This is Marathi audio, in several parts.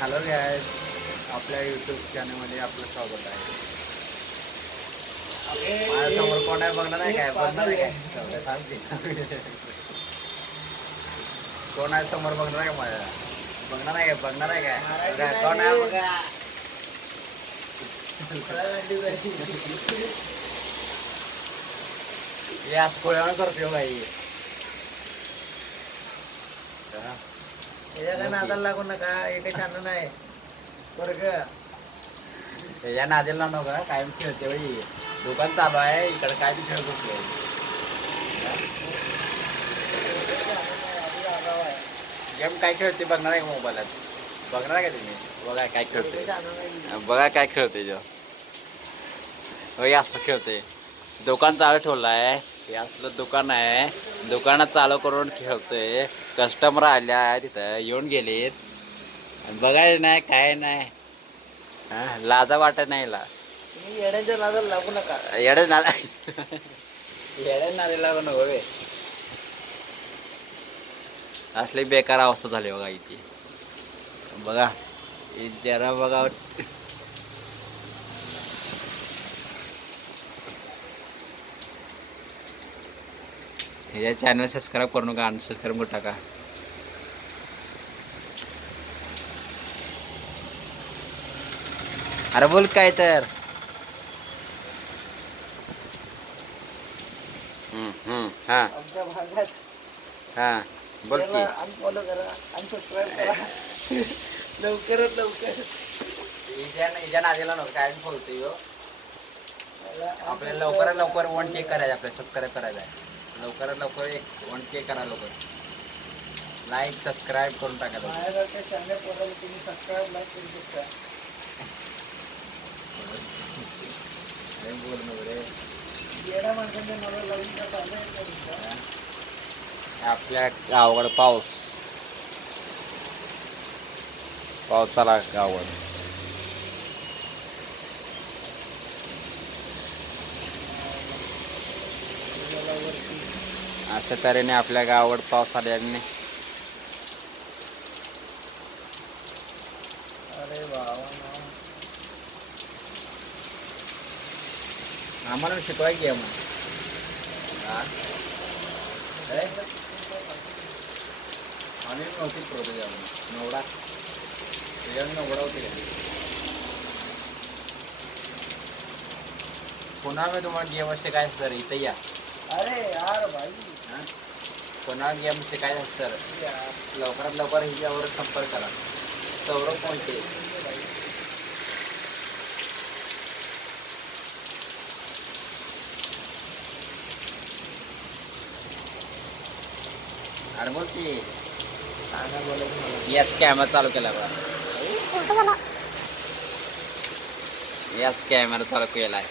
हॅलो गाइस, आपल्या यूट्यूब चॅनलमध्ये आपलं स्वागत आहे. माझ्यासमोर कोण आहे बघणार आहे काय? बघणार आहे काय? कोण आहे समोर बघणार आहे माझ्या? बघणार आहे काय? बघणार आहे काय? कोण आहे बघा? या कोळ्यानं करतोय बाई. याच्या काय नादाला लागू नका, एका छान नाही वर्ग. त्याच्या नादेला नका, कायम खेळते बाई. दुकान चालू आहे इकडे, काय बी खेळत बसले. गेम काय खेळते बघणार आहे का मोबाईलात? बघणार आहे का तुम्ही? बघा काय खेळते, बघा काय खेळते जो. असं खेळते. दुकान चालू ठेवलं आहे, हे असलं दुकान आहे. दुकानात चालू करून खेळतोय. कस्टमर आले आहे तिथं, येऊन गेलेत. बघायला नाही काय नाही. हा, लाजा वाटत नाही ला. तुम्ही येड्यांच्या नादाला लागू नका. येड्या नादा येड्या नादी लागू नको बे. असली बेकार अवस्था झाली बघा इथे. बघा जरा बघा. हे चॅनल सबस्क्राईब करू नका, अनसबस्क्राईब करून टाका. अरे बोल काय तर. हा आमच्या भागात हा बोल की. अनफॉलो करा, अनसबस्क्राईब करा लवकरात लवकर. हिच्या नादीला नको, काय बोलतोय ह्यो. आपल्याला लवकरात लवकर 1K करायचं, आपल्याला सबस्क्राईब करायचं आहे. लवकरात लवकर 1K करा लवकर. लाईक सबस्क्राईब करून टाका लवकर. माझ्यासारख्या चांगल्या पोराला तुम्ही सबस्क्राईब लाईक करू शकता. बोल नको रे. येड्या माणसांच्या मला लावून का चाललंय का तुमचा? आपल्या गावाकडे पाऊस चाला गावाकडे. अशा तऱ्हेने आपल्या गावाकडे पाऊस आल्याने. अरे बाबा, आम्हाला शिकवाय की मग. आणि नव्हती प्रोते नवडा नवडा होते. पुन्हा मी तुम्हाला गेम शिकाय सर इथं या. अरे यार भाई, पुन्हा गेम शिकायचं सर लवकरात लवकर हिच्यावर संपर्क करा. सौरभ कोणते. अरे बोल की. यस कॅमेरा चालू केला बघा. यस कॅमेरा चालू केला आहे.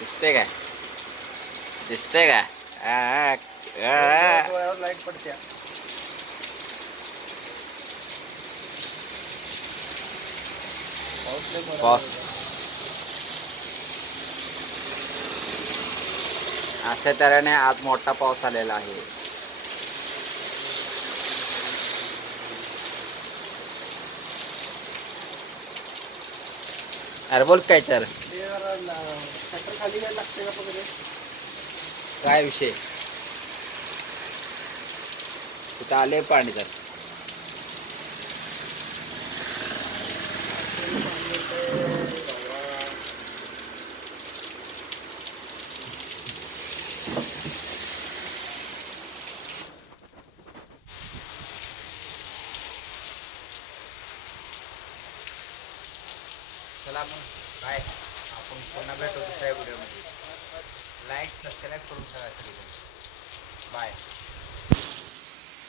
दिसते काय? दिसते काय? डोळ्यावर लाईट पडत्या. पाऊस अशा तऱ्हेने आज मोठा पाऊस आलेला आहे. अरे बोल काय तर. शटर खाली यायला लागते का पकडे? काय विषय तिथं आले पाणी तर. चला मग बाय. आपण पुन्हा भेटू दुसऱ्या व्हिडिओमध्ये. लाईक सबस्क्राईब करून टाका सगळीजण. बाय.